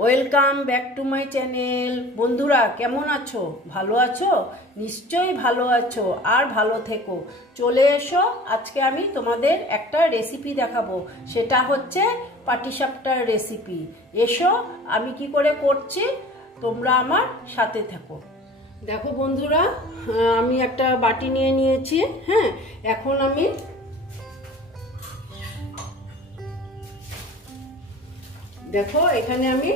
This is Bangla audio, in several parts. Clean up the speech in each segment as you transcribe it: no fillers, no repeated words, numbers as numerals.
Welcome back to my channel. বন্ধুরা কেমন আছো? ভালো আছো? নিশ্চয়ই ভালো আছো, আর ভালো থেকো। চলে এসো, আজকে আমি তোমাদের একটা রেসিপি দেখাবো। সেটা হচ্ছে পাটিসাপটার রেসিপি। এসো আমি কি করে করছি, তোমরা আমার সাথে থাকো। দেখো বন্ধুরা, আমি একটা বাটি নিয়ে নিয়েছি। হ্যাঁ, এখন আমি দেখো এখানে আমি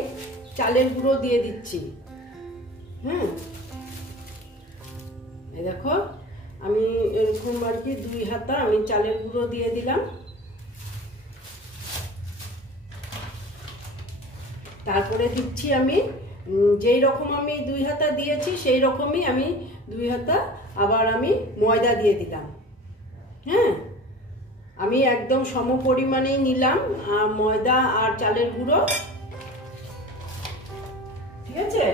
চালের গুঁড়ো দিয়ে দিচ্ছি। হ্যাঁ, এই দেখো আমি এরকম আর কি 2 হাতা আমি চালের গুঁড়ো দিয়ে দিলাম। তারপরে দিচ্ছি আমি যেই রকম আমি 2 হাতা দিয়েছি সেই রকমই আমি 2 হাতা আবার আমি ময়দা দিয়ে দিলাম। হ্যাঁ, আমি একদম সম পরিমাণেই নিলাম ময়দা আর চালের গুঁড়ো, ঠিক আছে।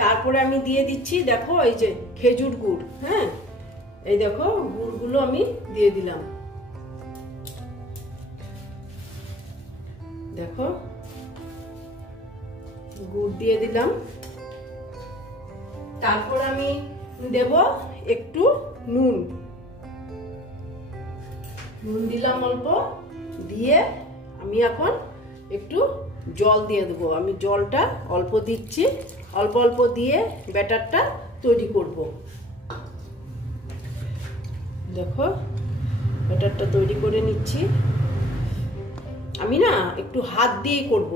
তারপরে আমি দিয়ে দিচ্ছি দেখো এই যে খেজুর গুড়। হ্যাঁ, এই দেখো গুড়গুলো আমি দিয়ে দিলাম। দেখো গুড় দিয়ে দিলাম। তারপর আমি দেব একটু নুন দিলাম অল্প, দিয়ে আমি এখন একটু জল দিয়ে দেবো। আমি জলটা অল্প দিচ্ছি, অল্প অল্প দিয়ে ব্যাটারটা তৈরি করব। দেখো ব্যাটারটা তৈরি করে নিচ্ছি। আমি না একটু হাত দিয়ে করব,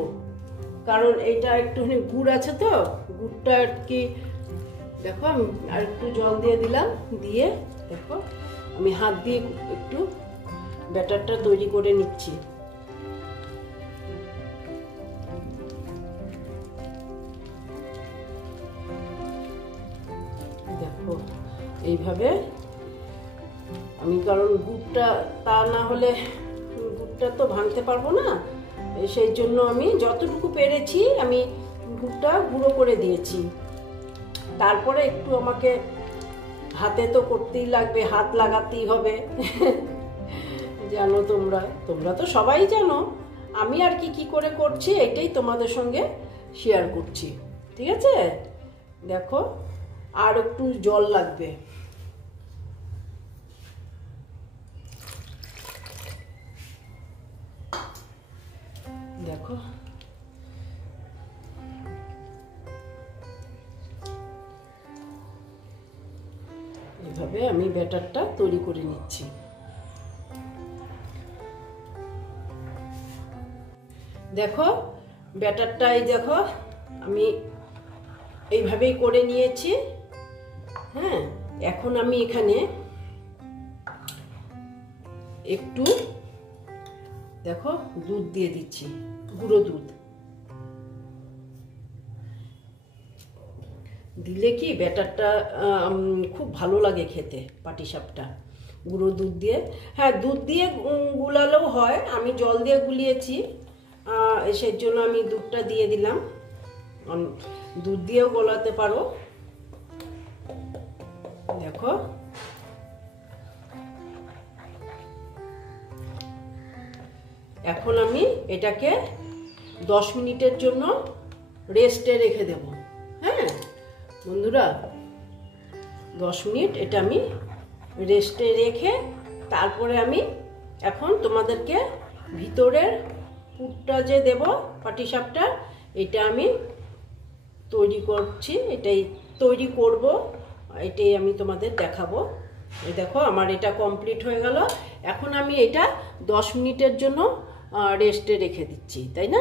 কারণ এটা একটুখানি গুড় আছে তো, গুড়টা আর কি। দেখো আমি আর একটু জল দিয়ে দিলাম, দিয়ে দেখো আমি হাত দিয়ে একটু ব্যাটারটা তৈরি করে নিচ্ছি। দেখো এইভাবে আমি, কারণ গুড়টা তা না হলে গুড়টা তো ভাঙতে পারবো না, সেই জন্য আমি যতটুকু পেরেছি আমি গুড়টা গুঁড়ো করে দিয়েছি। তারপরে একটু আমাকে হাতে তো করতেই লাগবে, হাত লাগাতেই হবে। জানো তোমরা তো সবাই জানো। আমি আর কি করে করছি এটাই তোমাদের সঙ্গে শেয়ার করছি, ঠিক আছে। দেখো আর একটু জল লাগবে। দেখো এভাবে আমি ব্যাটারটা তৈরি করে নিচ্ছি। দেখো ব্যাটারটা এই দেখো আমি এইভাবেই করে নিয়েছি। হ্যাঁ, এখন আমি এখানে একটু দেখো দুধ দিয়ে দিচ্ছি, গুঁড়ো দুধ দিলে কি ব্যাটারটা খুব ভালো লাগে খেতে, পাটিসাপটা গুঁড়ো দুধ দিয়ে। হ্যাঁ, দুধ দিয়ে গুলালেও হয়, আমি জল দিয়ে গুলিয়েছি, সেই জন্য আমি দুধটা দিয়ে দিলাম। দুধ দিয়েও গলাতে পারো। দেখো এখন আমি এটাকে 10 মিনিটের জন্য রেস্টে রেখে দেব। হ্যাঁ বন্ধুরা, 10 মিনিট এটা আমি রেস্টে রেখে তারপরে আমি এখন তোমাদেরকে ভিতরের পুরটা যে দেব পাটিসাপটা, এটা আমি তৈরি করছি, এটাই তৈরি করব, এটাই আমি তোমাদের দেখাবো। এই দেখো আমার এটা কমপ্লিট হয়ে গেল। এখন আমি এটা 10 মিনিটের জন্য রেস্টে রেখে দিচ্ছি, তাই না।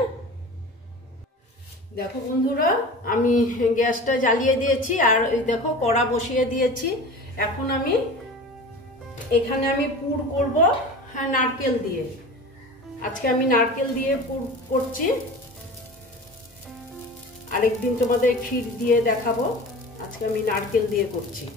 দেখো বন্ধুরা, আমি গ্যাসটা জ্বালিয়ে দিয়েছি আর এই দেখো কড়া বসিয়ে দিয়েছি। এখন আমি এখানে আমি পুর করব। হ্যাঁ, নারকেল দিয়ে। আজকে আমি নারকেল দিয়ে পুর করছি, আরেকদিন তোমাদের ক্ষীর দিয়ে দেখাবো। আজকে আমি নারকেল দিয়ে করছি।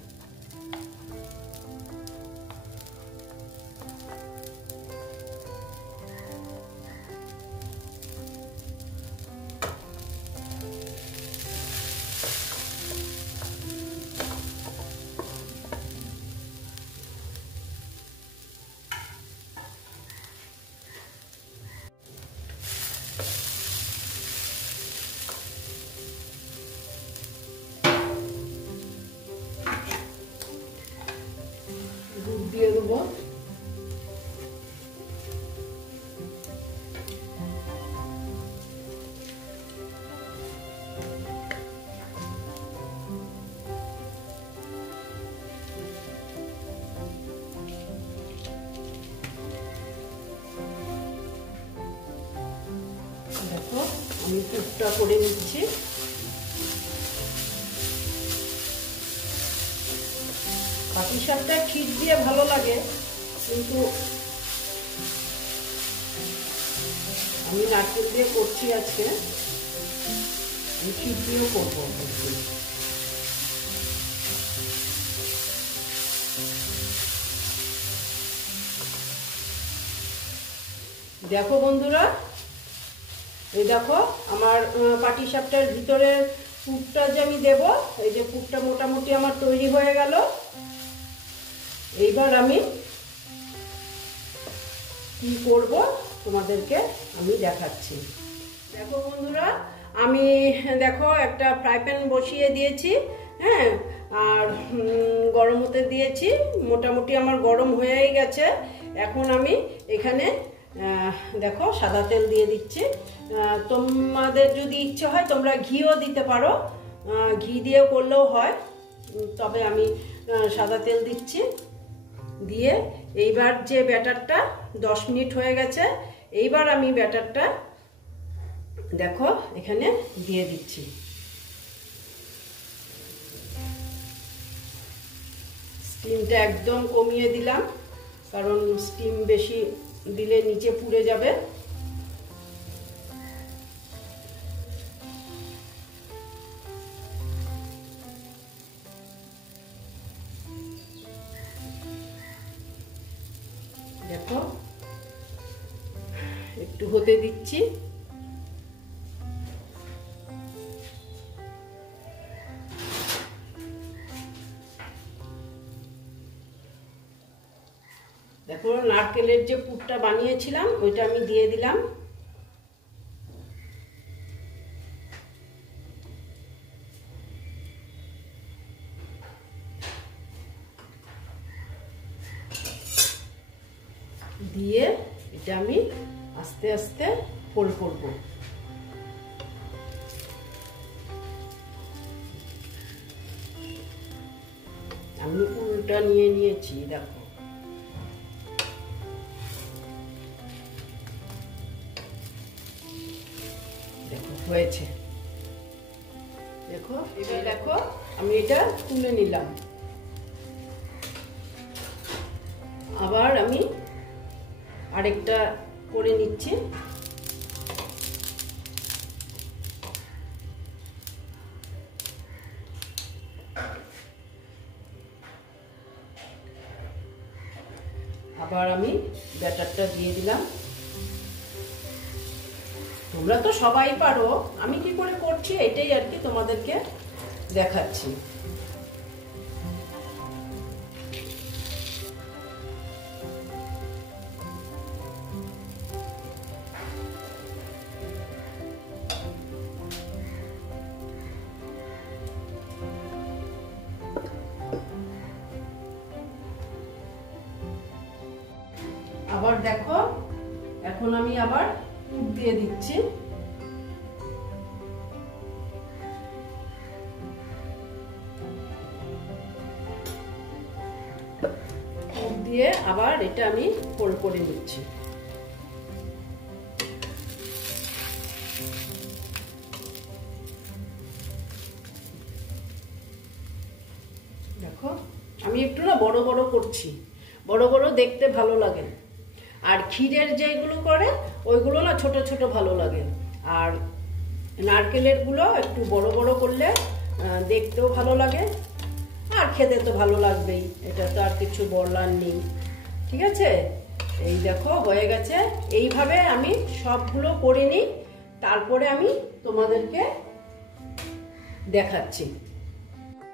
পুরটা করে নিচ্ছি। পাটিসাপটা ক্ষীর দিয়ে ভালো লাগে, কিন্তু আমি নারকেল দিয়ে করছি আজকে, আমি ক্ষীর দিয়েও করবো। দেখো বন্ধুরা, এই দেখো আমার পাটিসাপটার ভিতরের পুরটা যে আমি দেব, এই যে পুরটা মোটামুটি আমার তৈরি হয়ে গেল। এইবার আমি কি করব তোমাদেরকে আমি দেখাচ্ছি। দেখো বন্ধুরা, আমি দেখো একটা ফ্রাই প্যান বসিয়ে দিয়েছি, হ্যাঁ, আর গরম হতে দিয়েছি। মোটামুটি আমার গরম হয়েই গেছে। এখন আমি এখানে দেখো সাদা তেল দিয়ে দিচ্ছি। তোমাদের যদি ইচ্ছে হয় তোমরা ঘিও দিতে পারো, ঘি দিয়েও করলেও হয়, তবে আমি সাদা তেল দিচ্ছি। দিয়ে এইবার যে ব্যাটারটা 10 মিনিট হয়ে গেছে, এইবার আমি ব্যাটারটা দেখো এখানে দিয়ে দিচ্ছি। স্টিমটা একদম কমিয়ে দিলাম, কারণ স্টিম বেশি দিলে নিচে পুড়ে যাবে। দেখো একটু হতে দিচ্ছি। দেখো নারকেলের যে পুরটা বানিয়েছিলাম ওইটা আমি দিয়ে দিলাম। দিয়ে এটা আমি আস্তে আস্তে ফোল করব। আমি পুরোটা নিয়ে নিয়েছি, দেখো দেখো হয়েছে। দেখো এবার দেখো আমি এটা তুলে নিলাম। আবার আমি আরেকটা করে নিচ্ছি। আবার আমি ব্যাটারটা দিয়ে দিলাম। তোমরা তো সবাই পারো, আমি কি করে করছি এটাই আর কি তোমাদেরকে দেখাচ্ছি। আবার দেখো এখন আমি আবার পুর দিয়ে দিচ্ছি। পুর দিয়ে আবার এটা আমি ফোল্ড করে নিচ্ছি। দেখো আমি একটু না বড় বড় করছি, বড় বড় দেখতে ভালো লাগে। আর ক্ষীরের যেগুলো করে ওইগুলো না ছোট ছোট ভালো লাগে, আর নারকেলের গুলো একটু বড় বড় করলে দেখতেও ভালো লাগে, আর খেতে তো ভালো লাগবেই, এটা তো আর কিছু বলার নেই। ঠিক আছে, এই দেখো হয়ে গেছে। এইভাবে আমি সবগুলো করে নিই, তারপরে আমি তোমাদেরকে দেখাচ্ছি।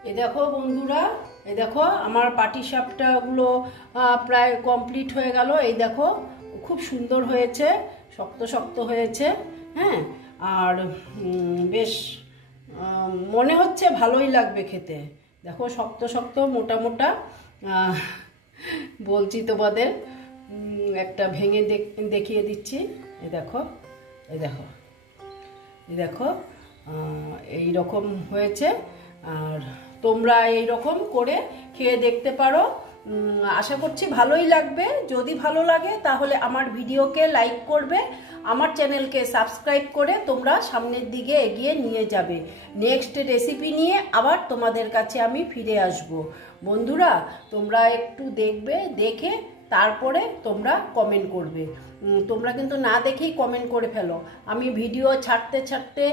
এই দেখো বন্ধুরা, এই দেখো আমার পাটিসাপটাগুলো প্রায় কমপ্লিট হয়ে গেল। এই দেখো খুব সুন্দর হয়েছে, শক্ত শক্ত হয়েছে, হ্যাঁ, আর বেশ মনে হচ্ছে ভালোই লাগবে খেতে। দেখো শক্ত শক্ত মোটা মোটা, বলছি তোমাদের একটা ভেঙে দেখিয়ে দিচ্ছি। এই দেখো, এই দেখো, এই দেখো এই রকম হয়েছে। আর তোমরা এই রকম করে খেয়ে দেখতে পারো, আশা করছি ভালোই লাগবে। যদি ভালো লাগে তাহলে আমার ভিডিওকে লাইক করবে আমার চ্যানেলকে সাবস্ক্রাইব করে তোমরা সামনের দিকে এগিয়ে নিয়ে যাবে। নেক্সট রেসিপি নিয়ে আবার তোমাদের কাছে আমি ফিরে আসব। বন্ধুরা, তোমরা একটু দেখবে, দেখে তারপরে তোমরা কমেন্ট করবে। তোমরা কিন্তু না দেখেই কমেন্ট করে ফেলো। আমি ভিডিও ছাড়তে ছাড়তে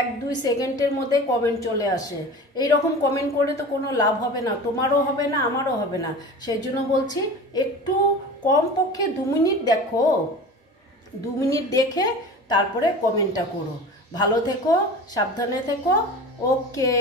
1-2 সেকেন্ডের মধ্যে কমেন্ট চলে আসে। এই রকম কমেন্ট করে তো কোনো লাভ হবে না, তোমারও হবে না, আমারও হবে না। সেই জন্য বলছি একটু কমপক্ষে 2 মিনিট দেখো, 2 মিনিট দেখে তারপরে কমেন্টটা করো। ভালো থেকো, সাবধানে থেকো। ওকে।